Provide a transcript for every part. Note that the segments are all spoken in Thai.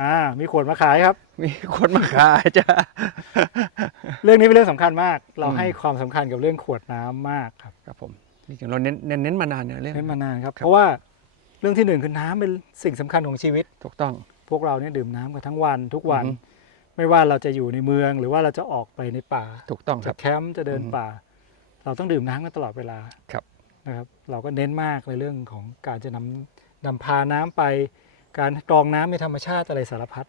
อ่ามีขวดมาขายครับ มีคนมาขายจ้ะ เรื่องนี้เป็นเรื่องสำคัญมาก เราอืม ให้ความสำคัญกับเรื่องขวดน้ำมากครับครับผมจริงๆเราเน้นเน้นเน้นมานานเนี่ยเรื่องเน้นมานานครับ ครับ เพราะว่าเรื่องที่หนึ่งคือน้ำเป็นสิ่งสำคัญของชีวิต ถูกต้อง พวกเราเนี่ยดื่มน้ำกันทั้งวันทุกวัน อือฮึ ไม่ว่าเราจะอยู่ในเมืองหรือว่าเราจะออกไปในป่า ถูกต้องคจะรับ แคมป์จะเดินอือฮึป่า เราต้องดื่มน้ำกันตลอดเวลาครับ นะครับ เราก็เน้นมากในเรื่องของการจะนำนำพาน้ำไป การกรองน้ำในธรรมชาติอะไรสารพัด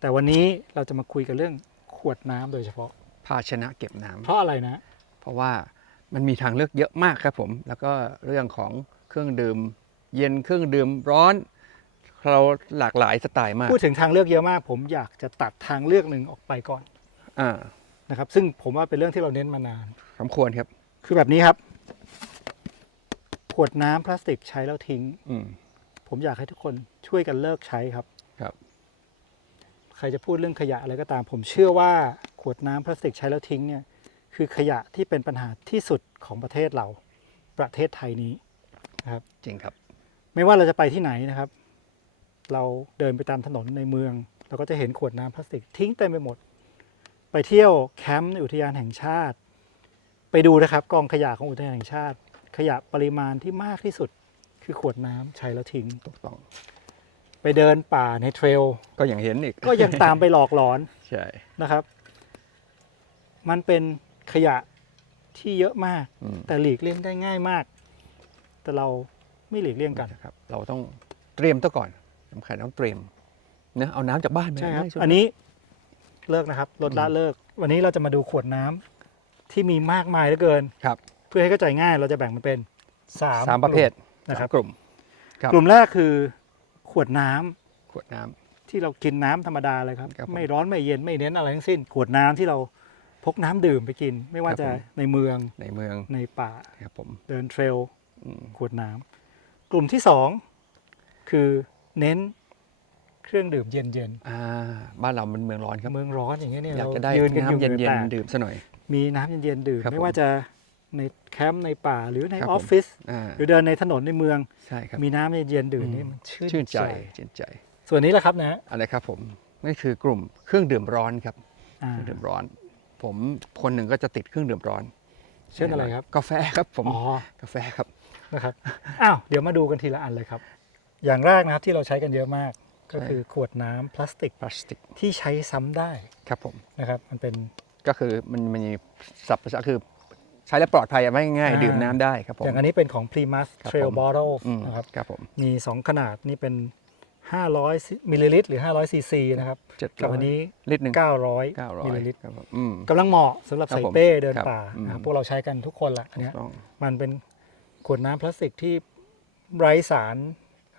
แต่วันนี้เราจะมาคุยกันเรื่องขวดน้ำโดยเฉพาะ ภาชนะเก็บน้ำเพราะอะไรนะ เพราะว่ามันมีทางเลือกเยอะมากครับผม แล้วก็เรื่องของเครื่องดื่ม เย็นเครื่องดื่มร้อนเราหลากหลายสไตล์มาก พูดถึงทางเลือกเยอะมาก ผมอยากจะตัดทางเลือกหนึ่งออกไปก่อนอ่านะครับ ซึ่งผมว่าเป็นเรื่องที่เราเน้นมานานสมควรครับ คือแบบนี้ครับ ขวดน้ำพลาสติกใช้แล้วทิ้ง อืม ผมอยากให้ทุกคนช่วยกันเลิกใช้ครับ ครับ ใครจะพูดเรื่องขยะอะไรก็ตาม ผมเชื่อว่าขวดน้ำพลาสติกใช้แล้วทิ้งเนี่ย คือขยะที่เป็นปัญหาที่สุดของประเทศเรา ประเทศไทยนี้จริงครับ ไม่ว่าเราจะไปที่ไหนนะครับ เราเดินไปตามถนนในเมือง เราก็จะเห็นขวดน้ำพลาสติกทิ้งเต็มไปหมด ไปเที่ยวแคมป์ในอุทยานแห่งชาติ ไปดูนะครับกองขยะของอุทยานแห่งชาติ ขยะปริมาณที่มากที่สุด คือขวดน้ำใช้แล้วทิ้งถูกต้อง ไปเดินป่าในเทรลก็อย่างเห็นอีก ก็ยังตามไปหลอกหลอนใช่นะครับ มันเป็นขยะที่เยอะมากอืมแต่หลีกเลี่ยงได้ง่ายมาก แต่เราไม่หลีกเลี่ยงกันนะครับ เราต้องเตรียมตัวก่อนสำคัญต้องเตรียมนะเอาน้ำจากบ้านไปใช่ครับง่ายสุดอันนี้เลิกนะครับลดละอืมเลิก วันนี้เราจะมาดูขวดน้ำที่มีมากมายเหลือเกินครับ เพื่อให้เข้าใจง่ายเราจะแบ่งมันเป็นสามสามประเภทกลุ่ม นะครับสามกลุ่มครับกลุ่มแรกคือขวดน้ำขวดน้ำที่เรากินน้ำธรรมดาเลยครับครับผมไม่ร้อนไม่เย็นไม่เน้นอะไรทั้งสิ้น ขวดน้ำที่เราพกน้ำดื่มไปกิน ไม่ว่าครับจะผมในเมืองในเมืองในป่าครับผมเดินเทรลอืมขวดน้ำกลุ่มที่สองคือเน้นเครื่องดื่มเย็นอ่าบ้านเรามันเมืองร้อนครับๆเมืองร้อนอย่างเงี้ยเนี่ยอยากเราจะได้ยืนกันอยู่น้ำเย็นหงื่อแตกๆดื่มซะหน่อย มีน้ำเย็นๆดื่มครับไม่ว่าผมจะ ในแคมป์ในป่าหรือในครับอผมอฟฟิศอ่า หรือเดินในถนนในเมือง ใช่ครับมีน้ำเย็นๆดื่มอืมนี่มันชื่ชื่นนใจใจชื่นใจส่วนนี้แหละครับนะอะไรครับผมนี่คือกลุ่มเครื่องดื่มร้อนครับอ่าเครื่องดื่มร้อน ผมคนหนึ่งก็จะติดเครื่องดื่มร้อนเช่นอะไรครับกาแฟครับผมอ๋อกาแฟครับ นะครับอ้าวเดี๋ยวมาดูกันทีละอันเลยครับ อย่างแรกนะครับที่เราใช้กันเยอะมาก ก็ใช่คือขวดน้ำพลาสติกพลาสติกที่ใช้ซ้ำได้ครับผม นะครับ มันเป็นก็คือมันมันมีสับภาษาคือ ใช้แล้วปลอดภัยไม่ง่ายอ่าดื่มน้ำได้ครับผม อย่างอันนี้เป็นของ Primus ครับ Trail ผม Bottle อืมนะครับ ครับผมมี 2 ขนาดนี่เป็น 500มิลลิลิตรหรือ 500ซีซีนะครับเจ็ดกับอันนี้ ลิตรหนึ่ง900เก้าร้อยมิลลิลิตรครับผมอืม กำลังเหมาะสำหรับครับใส่ผมเป้เดินครับป่าอืม นะครับพวกเราใช้กันทุกคนละอันเนี้ย ต้องมันเป็นขวดน้ำพลาสติกที่ไร้สาร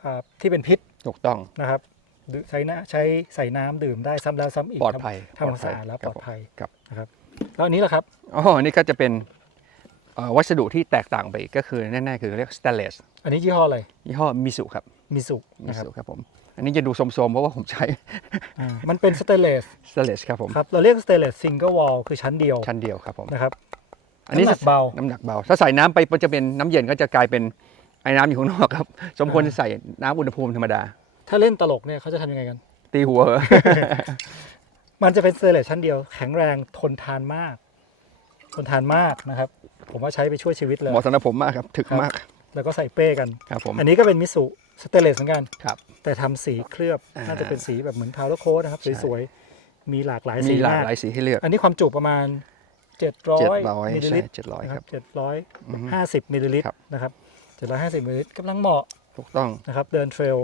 อ่าที่เป็นพิษถูกต้อง นะครับดื่มใช้น้ำใช้ใส่น้ำดื่มได้ซ้ำแล้วซ้ำอีกปลอดภัยทำทำความสะอาดแล้วคปรัลบอดภัยครับ นะครับ แล้วอันนี้แหละครับ อ๋ออันนี้ก็จะเป็นเอ่อ วัสดุที่แตกต่างไปอีกก็คือแน่ๆคือเรียกสเตนเลสอันนี้ยี่ห้ออะไรยี่ห้อมิสุครับมิสุมินะครับสุครับผมอันนี้จะดูโสมๆเพราะว่าผมใช้อ่ามันเป็นสเตนเลสสเตนเลสครับผมครับเราเรียกสเตนเลสซิงเกิลวอลคือชั้นเดียวชั้นเดียวครับผม นะครับ อันนี้น้ำหนักเบา น้ำหนักเบา ถ้าใส่น้ำไปมันจะเป็นน้ำเย็นก็จะกลายเป็นไอ้น้ำอยู่ข้างนอกครับ สมควรจะใส่น้ำอุณหภูมิธรรมดา ถ้าเล่นตลกเนี่ยเขาจะทำยังไงกัน ตีหัวเหอะ มันจะเป็นสเตนเลสชั้นเดียวแข็งแรงทนทานมากท นทานมากนะครับ ผมว่าใช้ไปช่วยชีวิตเลยเหมาะสำหรับผมมากครับ ถึกมากแล้วก็ใส่เป้กัน ครับผม อันนี้ก็เป็นมิสุสเตนเลสเหมือนกัน ครับ แต่ทำสีเคลือบอ่าน่าจะเป็นสีแบบเหมือนพาวเดอร์โค้ดนะครับใช่สวยๆมีหลากหลายมีสีหลากมากหลายสีให้เลือก อันนี้ความจุประมาณ 700เจ็ดร้อยมิลลิใช่ลิตรเจ็ดร้อยนะคครัรับบอือฮึ750มิลลิลิตรครับนะครับ750มิลลิลิตรกำลังเหมาะถูกต้องนะครับเดินเทรล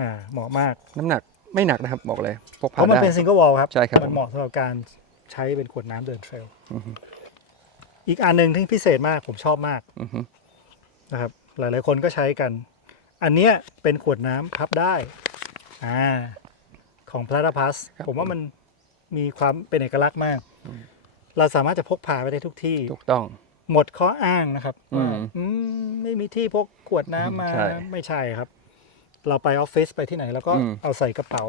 อ่าเหมาะมากน้ำหนักไม่หนักนะครับบอกเลยพกเพพาราะมันได้เป็นซิงเกิลวอลครับใช่ครับมันเหมาะสำหรับการใช้เป็นขวดน้ำเดินเทรล อือฮึอีกอันหนึ่งที่พิเศษมากผมชอบมากอือฮึนะครับ หลายๆคนก็ใช้กัน อันเนี้ยเป็นขวดน้ำพับได้อ่าของพลาดพัสผมว่ามันมีความเป็นเอกลักษณ์มากเราสามารถจะพกพาไปได้ทุกที่ ถูกต้อง หมดข้ออ้างนะครับอืมว่าอืมไม่มีที่พกขวดน้ำมาใช่ไม่ใช่ครับ เราไปออฟฟิศไปที่ไหน แล้วก็อืม เอาใส่กระเป๋า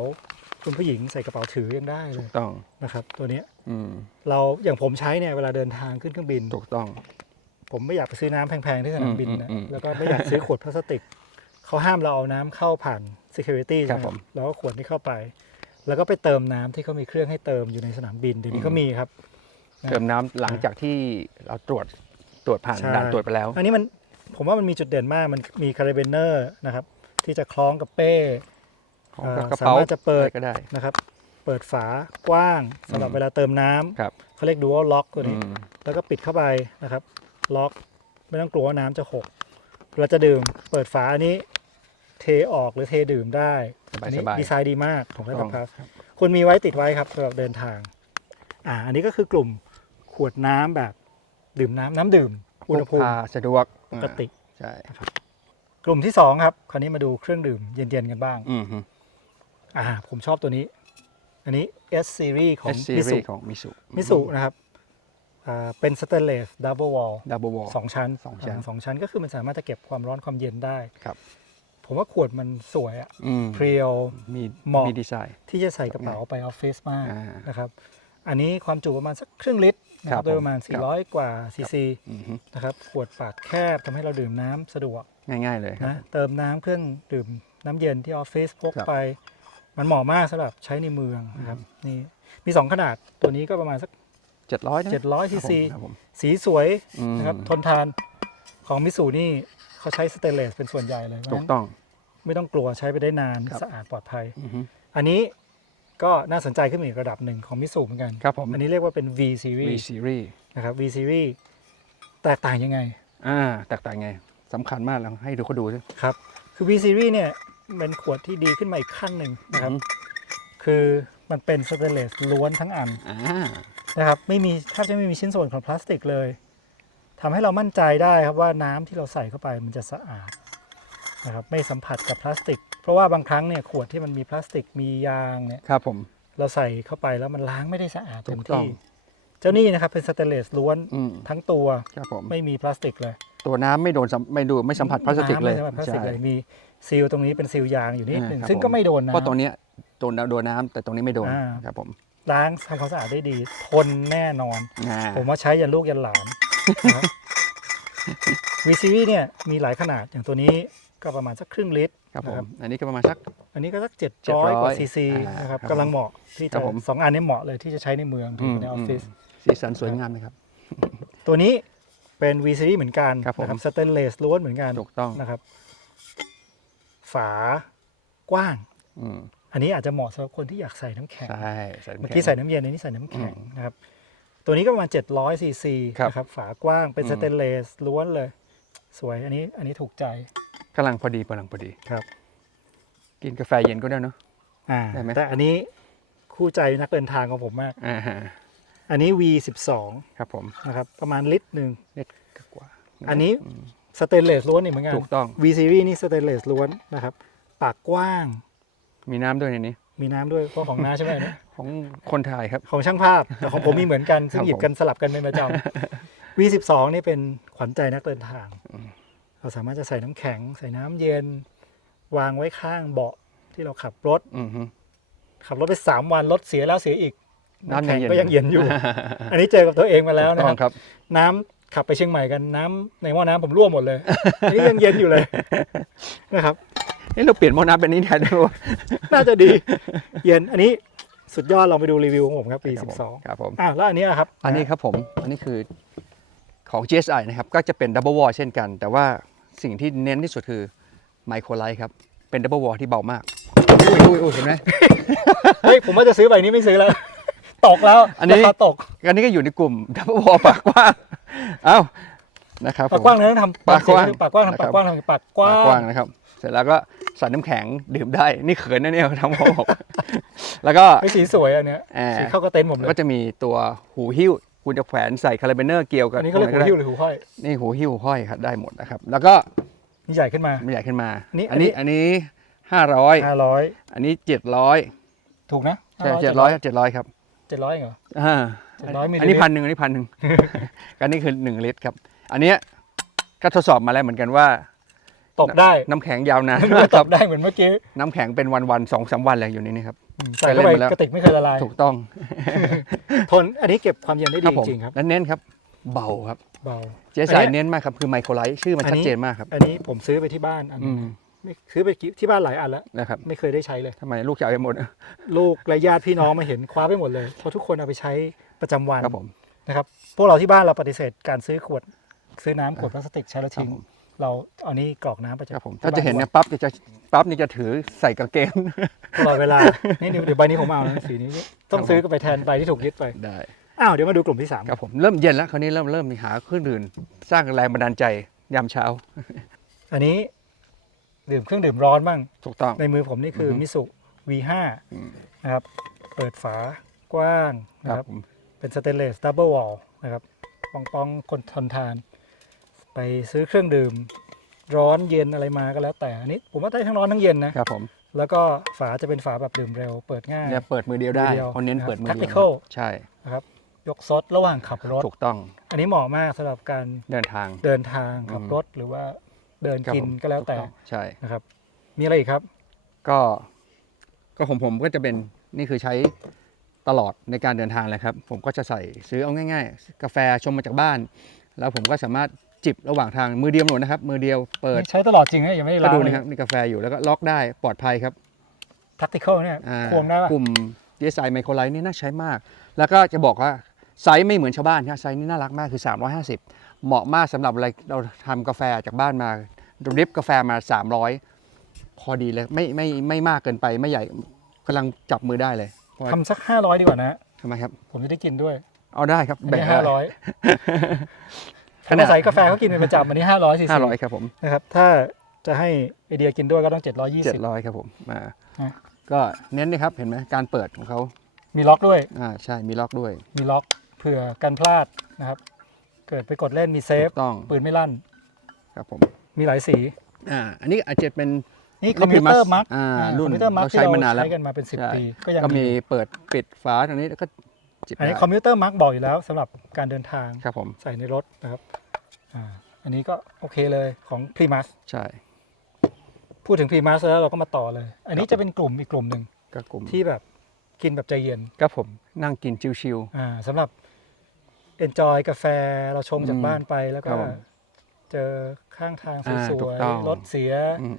คุณผู้หญิงใส่กระเป๋าถือยังได้เลถูยกต้อง นะครับ ตัวเนี้ย อืมเราอย่างผมใช้เนี่ยเวลาเดินทางขึ้นเครื่องบิน ถูกต้อง ผมไม่อยากไปซื้อน้ำแพงๆ ที่สนามบินนะ อืมอืมอืมแล้วก็ไม่อยากซื้อขวดพลาสติก เขเขาห้ามเราเอาน้ำเข้าผ่าน security ครับใช่ไหผมแล้วก็ขวดที่เข้าไป แล้วก็ไปเติมน้ำที่เขามีเครื่องให้เติมอยู่ในสนามบินเดี๋ยวนี้ก็มีครับ เติมน้ำหลังจากที่เราตรวจตรวจผ่านใช่ ด่านตรวจไปแล้ว อันนี้มันผมว่ามันมีจุดเด่นมากมันมีคาร์เบเนอร์นะครับ ที่จะคล้องกับเป้ ของอ่ากระเป๋าสามารถจะเปิดอไรก็ได้ นะครับ เปิดฝากว้างสำหรับอืมเวลาเติมน้ำครับ เขาเรียก dual lock ตัวนี้ อืม แล้วก็ปิดเข้าไปนะครับ ล็อกไม่ต้องกลัวว่าน้ำจะหกเราจะดื่มเปิดฝาอันนี้ เทออกหรือเทดื่มได้สบายอันนี้สบายดีไซน์ดีมากของต้ไร้องตกพลัสควรมีไว้ติดไว้ครับสำหรับเดินทาง อ่า อันนี้ก็คือกลุ่มขวดน้ำแบบดื่มน้ำน้ำดื่ม อุณหภูมิพกพาสะดวกปกติ ใช่กลุ่มที่สองครับ คราวนี้มาดูเครื่องดื่มเย็นๆกันบ้าง อืมฮึอ่าผมชอบตัวนี้ อันนี้ S series ของ S มิสุ series ของมิสุมิสุนะครับอ่าเป็นสเตนเลสดับเบิลวอลดับเบิลวอล สองชั้นสองชั้นาสองชั้นก็คือมันสามารถจะเก็บความร้อนความเย็นได้ ครับผมว่าขวดมันสวยอะอืมเพรียว มีเหมาะ มีดีไซน์ ที่จะใส่กระเป๋าไปออฟฟิศมากอ่านะครับ อันนี้ความจุประมาณสักครึ่งลิตรนะคครัรับบโดยประมาณครับ400 กว่าซีซีอืมฮึนะครับขวดปากแคบทำให้เราดื่มน้ำสะดวกง่ายๆเลยครับ นะเติมน้ำเครื่องดื่มน้ำเย็นที่ออฟฟิศพกครับ ไป มันเหมาะมากสำหรับใช้ในเมืองนะครับนี่มี2ขนาดตัวนี้ก็ประมาณสัก เจ็ดร้อยนะ700ซีซีครับผม สีสวยอืม นะครับทนทานของมิสูนี่เขาใช้สเตนเลสเป็นส่วนใหญ่เลยถูกต้อง ไม่ต้องกลัวใช้ไปได้นานครับ สะอาดปลอดภัย อือฮึ อันนี้ก็น่าสนใจขึ้นมาอีกระดับหนึ่งของมิสูเหมือนกันครับผม อันนี้เรียกว่าเป็น V V series series นะครับ V series แตกต่างยังไงอ่าแตกต่างไงสำคัญมากแล้วให้ดูเขาดูสิครับ คือ V series เนี่ย เป็นขวดที่ดีขึ้นมาอีกขั้นหนึ่งนะครับอืมคือมันเป็นสเตนเลสล้วนทั้งอันอ่านะครับไม่มีแทบจะไม่มีชิ้นส่วนของพลาสติกเลยทำให้เรามั่นใจได้ครับว่าน้ำที่เราใส่เข้าไปมันจะสะอาดนะครับไม่สัมผัสกับพลาสติก เพราะว่าบางครั้งเนี่ยขวดที่มันมีพลาสติกมียางเนี่ย ครับผม เราใส่เข้าไปแล้วมันล้างไม่ได้สะอาดเต็มถูกต้องที่เจ้านี่นะครับเป็นสเตนเลสล้วนอืมทั้งตัวครับผม ไม่มีพลาสติกเลย ตัวน้ำไม่โดนสัมไม่ดูไม่สัมผัสพลาสติกเลยน้ำไม่สัมผัสพลาสติกใช่เลยมีซีลตรงนี้เป็นซีลยางอยู่นิดหนึ่งอ่าครับซึ่งผมก็ไม่โดนเพราะตรงน้ำเนี้ยโดนโดนน้ำแต่ตรงนี้ไม่โดนอ่า ครับผมล้างทำความสะอาดได้ดี ทนแน่นอน อ่าผมว่าใช้ยันลูกยันหลานวีซีวีเนี่ยมีหลายขนาดอย่างตัวนี้ก็ประมาณสักครึ่งลิตร ครับผมนะครับอันนี้ก็ประมาณสัก อันนี้ก็สัก 700 700กว่าซีซีอ่านนะครับครับกำลังเหมาะที่ครัจะบผมสองอันนี้เหมาะเลยที่จะใช้ในเมืองถือในออฟฟิศ สีสันสวยงามนะครับตัวนี้ เป็น V series เหมือนกันครับผม นะครับสเตนเลสล้วนเหมือนกันถูกต้องนะครับ ฝากว้าง อืมอันนี้อาจจะเหมาะสำหรับคนที่อยากใส่น้ำแข็ง ใช่ใส่น้ำเมื่อแข็ง กี้ใส่น้ำเย็นอันนี้ใส่น้ำแข็งอืมนะครับ ตัวนี้ก็ประมาณ 700ซีซีครับนะครับ ฝากว้างเป็นอืม สเตนเลสล้วนเลย สวยอันนี้อันนี้ถูกใจกำลังพอดีกำลังพอดี ครับกินกาแฟเย็นก็ได้เนาะ อ่าได้ไหม แต่อันนี้คู่ใจนักเดินทางของผมมาก อ่าฮะ อันนี้ V12 ครับผมนะครับประมาณลิตรหนึ่งเล็กกว่า อันนี้สเตนเลสล้วนนี่เหมือนกัน ถูกต้อง V series นี่สเตนเลสล้วนนะครับ ปากกว้าง มีน้ำด้วยในนี้ มีน้ำด้วยเพราะของน้าใช่ไหมอันนี้ของคนไทยครับ ของช่างภาพแต่ของผมมีเหมือนกัน ซึ่คงรับหยิบกันสลับกันเป็นประจำ V12 นี่เป็นขวัญใจนักเดินทางอืมเราสามารถจะใส่น้ำแข็ง ใส่น้ำเย็น วางไว้ข้างเบาะที่เราขับรถอือฮึขับรถไปสามวันรถเสียแล้วเสียอีก น้ำยังแข็งเย็นก็ยังเย็นอยู่ อันนี้เจอกับตัวเองมาแล้วถูกนะต้คอรังบครับ น้ำขับไปเชียงใหม่กันน้ำในหม้อน้ำผมรั่วหมดเลยอันนี้ยังเย็นอยู่เลยนะครับนี่เราเปลี่ยนหม้อน้ำเป็นนี้แทนได้ไหมวะน่าจะดี เย็นอันนี้สุดยอดลองไปดูรีวิวของผมครับปีครับผม12 ครับผมอะแล้วอันนี้อะครับ อันนี้ครับผมอันนี้คือของ GSI นะครับ ก็จะเป็นดับเบิลวอลเช่นกัน แต่ว่าสิ่งที่เน้นที่สุดคือไมโครไลท์ครับ เป็นดับเบิลวอลที่เบามาก อุ้ยอุ้ยอุ้ยเห็นไหมเฮ้ย ผมว่าจะซื้อใบนี้ไม่ซื้อแล้ว ตกแล้วอันนี้ ราคาตกอันนี้ก็อยู่ในกลุ่มดับเบิลวอลปากกว้าง เอ้านะครับปากกว้างผมนะต้องทำปากกว้างปากกว้างนะครับทำปากกว้างทำปากกว้าปากกว้างงนะครับ เสร็จแล้วก็ใส่น้ำแข็งดื่มได้ นี่เขินนะเนี่ยทำผมบอก แล้วก็ ไม่สีสวยอันเนี้ยอ่า สีเข้ากับเต็นท์ผมเลยก็จะมีตัวหูหิ้ว คุณจะแขวนใส่คาราเบเนอร์เกี่ยวกับอันนี้เขาเรียกตหูงไหนหิ้วหรือหูห้อยนี่หูหิ้วห้อยครับได้หมดนะครับ แล้วก็นี่ใหญ่ขึ้นมาไม่ใหญ่ขึ้นมานี่อันนี้ อัอันนนี้นี้ห้าร้อยห้าร้อยอันนี้เจ็ดร้อยถูกนะใช่เจ็ดร้อยเจ็ดร้อยครับเจ็ดร้อยเหรออ่า700มิลลิลิตรอันนี้พันหนึ่งอันนี้พันหนึ่ง อันนี้คือหนึ่งลิตรครับ อันเนี้ยก็ทดสอบมาแล้วเหมือนกันว่าตกได้น้ำแข็งยาวนานไม่มากตครับกได้เหมือนเมื่อกี้น้ำแข็งเป็นวันวันๆสองสามวันเลยอยู่ในนี้ครับ อืมใส่เข้าไปไปเล่นมาแล้ว กระติกไม่เคยละลายถูกต้องทนอันนี้เก็บความเย็นได้ครัดีผมจริงๆครับ และเน้นครับ เบาครับ เบา เจ๊อันสายเนี้ยเน้นมากครับ คือไมโครไลท์ชื่อมันอันชัดนี้เจนมากครับ อันนี้ผมซื้อไปที่บ้านอันอืนึงม ไม่ซื้อไปกี่ที่บ้านหลายอันแล้วนะครับไม่เคยได้ใช้เลย ทำไมลูกจะเอาไปหมดลูกและญาติพี่น้องมาเห็นคว้าไปหมดเลยเพราะทุกคนเอาไปใช้ประจำวัน ครับผม นะครับพวกเราที่บ้านเราปฏิเสธการซื้อขวด ซื้อน้ำขวดพลาสติกใช้แล้วครับทิ้งผม เราเอานี้กรอกน้ำไปจากครับผมที่ถ้าจะเห็นบ้เนี่ยปั๊บเนี่ยจะปั๊บนี่จะถือใส่กางเกง ตลอดเวลา นี่เดี๋ยวใบนี้ผมเอานะสีนี้ ต้องครับผม ซื้อก็ไปแทนใบที่ถูกยึดไปได้ อ้าวเดี๋ยวมาดูกลุ่มที่สามครับผม เริ่มเย็นแล้ว คราวนี้เริ่มเริ่มมีหาเครื่องดื่มสร้างแรงบันดาลใจยามเช้า อันนี้ ดื่มเครื่องดื่มร้อนบ้าง ถูกต้อง ในมือผมนี่คืออฮึมิสุ V5 อืม นะครับ เปิดฝากว้างนะคครัรับบ ผมเป็นสเตนเลสดับเบิลวอลนะครับปองปองๆคนทนทาน ไปซื้อเครื่องดื่ม ร้อนเย็นอะไรมาก็แล้วแต่อันนี้ผมว่าได้ทั้งร้อนทั้งเย็นนะ ครับผมแล้วก็ฝาจะเป็นฝาแบบดื่มเร็ว เปิดง่าย เนี่ยเปิดมือเดียวได้มือเดียวเขาเน้นนะครับเปิดมือเดียว Tactical ใช่นะครับยกซดระหว่างขับรถ ถูกต้องอันนี้เหมาะมากสำหรับการเดินทาง เดินทางขับอืมรถหรือว่า เดินครับกินผมก็แล้วแต่ถูต้องใช่ นะครับ มีอะไรอีกครับ ก็ก็ของผมก็จะเป็นนี่คือใช้ตลอดในการเดินทางเลยครับ ผมก็จะใส่ซื้อเอาง่ายๆ กาแฟชมมาจากบ้าน แล้วผมก็สามารถจิบระหว่างทางมือเดียวหมดนะครับ มือเดียวเปิดนี่ใช้ตลอดจริงนะยังไม่ได้ก็ล้างดูเลยนะครับมีกาแฟอยู่แล้วก็ล็อกได้ปลอดภัยครับ tactical เนี่ยอ่าควงได้ปะกลุ่ม DSI Microlight นี่น่าใช้มาก แล้วก็จะบอกว่าไซส์ไม่เหมือนชาวบ้านครับไซส์นี่น่ารักมากคือ 350 เหมาะมากสำหรับอะไรเราทำกาแฟจากบ้านมาดริปกาแฟมา 300 พอดีเลยไม่ไม่ไม่มากเกินไปไม่ใหญ่กำลังจับมือได้เลยเพราะว่าทำสัก 500 ดีกว่านะทำไมครับ ผมจะได้กินด้วย เอาได้ครับอันแบ่งนี้ได้ห้าร้อยขนาดใส่กาแฟเขากินเป็นประจำอันนี้ห้าร้อยซีห้าซีร้อยครับผมนะครับ ถ้าจะให้ไอเดียกินด้วยก็ต้องเจ็ดร้อยยี่เจ็สิดบร้อยครับผมมาอะก็เน้นนะครับเห็นไหมการเปิดของเขามีล็อกด้วยอ่าใช่มีล็อกด้วย มีล็อกเผื่อกันพลาดนะครับ เกิดไปกดเล่นมีเซฟ ถูกต้อง ปืนไม่ลั่น ครับผมมีหลายสี อ่าอันนี้อาจจะเป็น นี่คอมพิวเตอร์ Primus มักอ่ารุ่นคอมพิวเตอร์มักเราที่ใช้เรามานานแล้ว ใช้กันมาเป็นสิบใช่ปีก็ยังก็มีมีเปิดปิดฝาตรงนี้แล้วก็จิบอันนี้ได้คอมพิวเตอร์มักบอกอยู่แล้วสำหรับการเดินทางครับผมใส่ในรถนะครับอ่าอันนี้ก็โอเคเลยของ Primus ใช่พูดถึง Primus แล้วเราก็มาต่อเลย อันนี้ครับจะเป็นกลุ่มอีกกลุ่มหนึ่งก็กลุ่มที่แบบกินแบบใจเย็น ครับผมนั่งกินชิวอ่าสำหรับ enjoy กาแฟเราชงจากอืมบ้านไปแล้วก็ครับผมเจอข้างทางสอ่าถูวกยต้องๆรถเสียๆอืม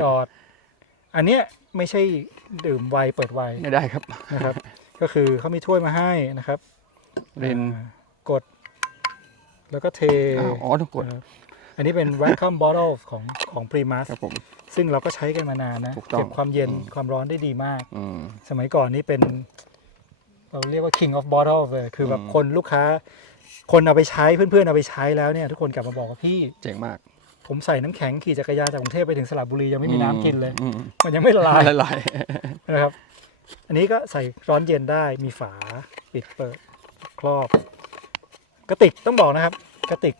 จอด อันเนี้ยไม่ใช่ดื่มไวน์เปิดไวน์ไม่ได้ครับนะครับ ก็คือเขามีถ้วยมาให้นะครับรินอ่ากด แล้วก็เทอ้าวอ๋อต้องกดนะครับอันนี้เป็น welcome bottle ของของ Primus ครับผมซึ่งเราก็ใช้กันมานานนะถูกต้องเก็บความเย็นอืมความร้อนได้ดีมากอืมสมัยก่อนนี่เป็น เราเรียกว่า king of bottle เลยคือแบบอืมคนลูกค้า คนเอาไปใช้เพื่อนๆเอาไปใช้แล้วเนี่ย ทุกคนกลับมาบอกว่าพี่เจ๋งมาก ผมใส่น้ำแข็งขี่จักรยานจากกรุงเทพไปถึงสระบุรียังไม่มีน้ำกินเลย อืมมันยังไม่ละลาย ละลาย นะครับ อันนี้ก็ใส่ร้อนเย็นได้ มีฝาปิดเปิดครอบ กระติกต้องบอกนะครับ กระติก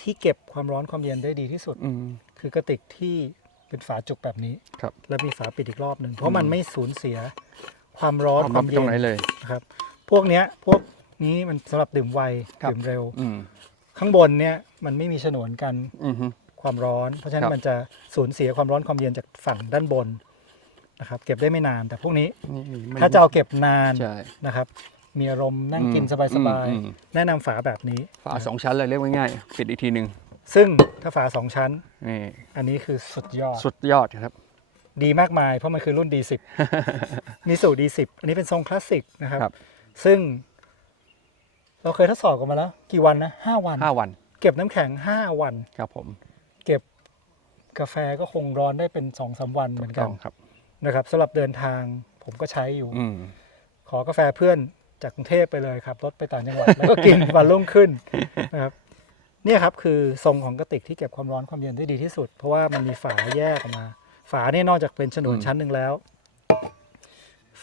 ที่เก็บความร้อนความเย็นได้ดีที่สุด อืม คือกระติกที่เป็นฝาจุกแบบนี้ ครับ แล้วมีฝาปิดอีกรอบหนึ่งเพราะมันอืมไม่สูญเสีย ความร้อนเอาคมาวามตเย็รงนไหนเลยนะครับ พวกเนี้ยพวกนี้มันสำหรับดื่มไวครับ ดื่มเร็ว อืมข้างบนเนี่ยมันไม่มีฉนวนกันอืมฮึ ความร้อน เพราะฉะนั้ครันบ มันจะสูญเสียความร้อนความเย็นจากฝั่งด้านบนนะครับ เก็บได้ไม่นาน แต่พวกนี้นี่มันถ้าจะเอาเก็บนานใช่นะครับ มีอารมณ์นั่งกินอืมสบายอืมๆแนะนำฝาแบบนี้ฝาสองชั้นเลยเรียกว่าง่ายปิดอีกทีหนึ่งซึ่งถ้าฝาสองชั้น นี่อันนี้คือสุดยอด สุดยอดครับ ดีมากมาย เพราะมันคือรุ่น D10 มีสูตร D10 อันนี้เป็นทรงคลาสสิกนะครับ ครับ ซึ่ง เราเคยทดสอบกันมาแล้ว กี่วันนะห้าวัน ห้าวันเก็บน้ำแข็งห้าวัน ครับผมเก็บกาแฟก็คงร้อนได้เป็นสองสาวันเหมือนกัต้นองครับ นะครับสำหรับเดินทางผมก็ใช้อยู่ อืม ขอกาแฟเพื่อนจากกรุงเทพไปเลยครับรถไปต่างจังหวัด แล้วก็กิน วันรุ่งขึ้นนะครับเนี่ยครับคือทรงของกระติกที่เก็บความร้อนความเย็นได้ดีที่สุด เพราะว่ามันมีฝาแยกออกมา ฝาเนี่ยนอกจากเป็นฉนวนอืมชั้นหนึ่งแล้ว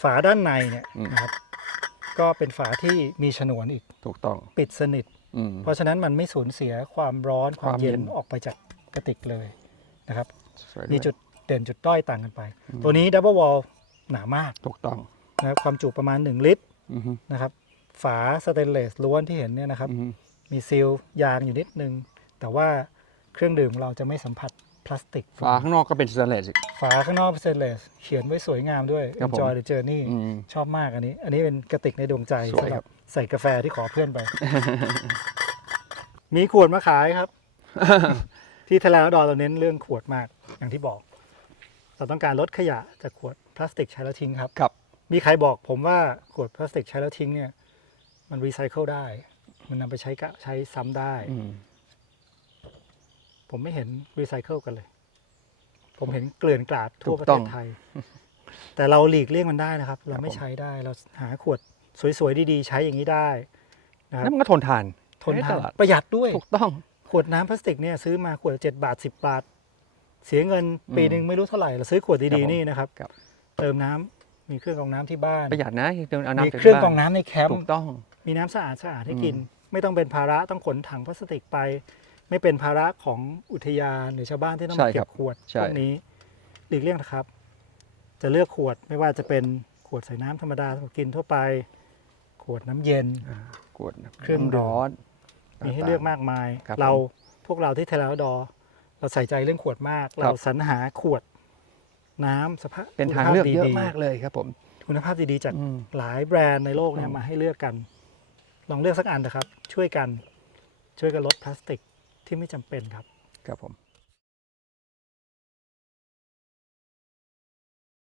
ฝาด้านในเนี่ยอืมนะครับ ก็เป็นฝาที่มีฉนวนอีกถูกต้องปิดสนิทอืมเพราะฉะนั้นมันไม่สูญเสียความร้อนความความเย็เย็นนออกไปจากกระติกเลยนะครับสวยวยมีจุดเด่นจุดด้อยต่างกันไปอืมตัวนี้ดับเบิลวอลหนามากถูกต้องนะครับความจุประมาณ 1 ลิตรอือฮึนะครับ ฝาสเตนเลสล้วนที่เห็นเนี่ยนะครับอือฮึมีซีลยางอยู่นิดนึง แต่ว่าเครื่องดื่มเราจะไม่สัมผัส พลาสติกฝาข้างนอกก็เป็นสแตนเลสอีก ฝาข้างนอกเป็นสเตนเลสเขียนไว้สวยงามด้วย ครับผม Enjoy the journey อืม ชอบมากอันนี้ อันนี้เป็นกระติกในดวงใจสวยสำหครัรับ บใส่กาแฟที่ขอเพื่อนไป มีขวดมาขายครับ ที่ทะเลดอเราเน้นเรื่องขวดมากอย่างที่บอก เราต้องการลดขยะจากขวดพลาสติกใช้แล้วทิ้งครับ ครับ มีใครบอกผมว่าขวดพลาสติกใช้แล้วทิ้งเนี่ย มันรีไซเคิลได้ มันนำไปใช้กะใช้ซ้ำได้ อืม ผมไม่เห็นรีไซเคิลกันเลย ผมเห็นเกลื่อนกลาดทั่วประถูกต้เทองศไทย แต่เราหลีกเลี่ยงมันได้นะครับ เราไม่ผมใช้ได้เราหาขวดสวยๆดีๆ ใช้อย่างนี้ได้นะครัแล้วบมันก็ทนทานทนใช้ทานตลาดประหยัดด้วยถูกต้องขวดน้ำพลาสติกเนี่ยซื้อมาขวดละเจ็ดบาทสิบบาท เสียเงินปีหนึ่งไม่รู้เท่าไหร่เราซื้อขวดครับดีผมๆนี่นะครับครับเติมน้ำมีเครื่องกรองน้ำที่บ้านประหยัดนะเอาน้ำมีจากเครื่องบ้ากรองน้ำในแคมถูป์กต้อง มีน้ำสะอาดสะอาดให้อืมกิน ไม่ต้องเป็นภาระต้องขนถังพลาสติกไป ไม่เป็นภาระของอุทยานหรือชาวบ้านที่ต้องใช่มาเก็ครับบขวดใช่ พวกนี้หลีกเลี่ยงนะครับ จะเลือกขวดไม่ว่าจะเป็นขวดใส่น้ำธรรมดาสำหรับกินทั่วไป ขวดน้ำเย็น กวดเครื่องน้ำร้อน มีให้เลือกมากมาย ครับเราผมพวกเราที่เทเลดอเราใส่ใจเรื่องขวดมากเราสรรหาขวดน้ำสภาพเป็นทางคุณภพเลือกเยอะดีๆมากเลยครับผม คุณภาพดีๆจากอืม หลายแบรนด์ในโลกเนี่ยอืมมาให้เลือกกัน ลองเลือกสักอันนะครับ ช่วยกันช่วยกันลดพลาสติก ที่ไม่จำเป็นครับ ครับผม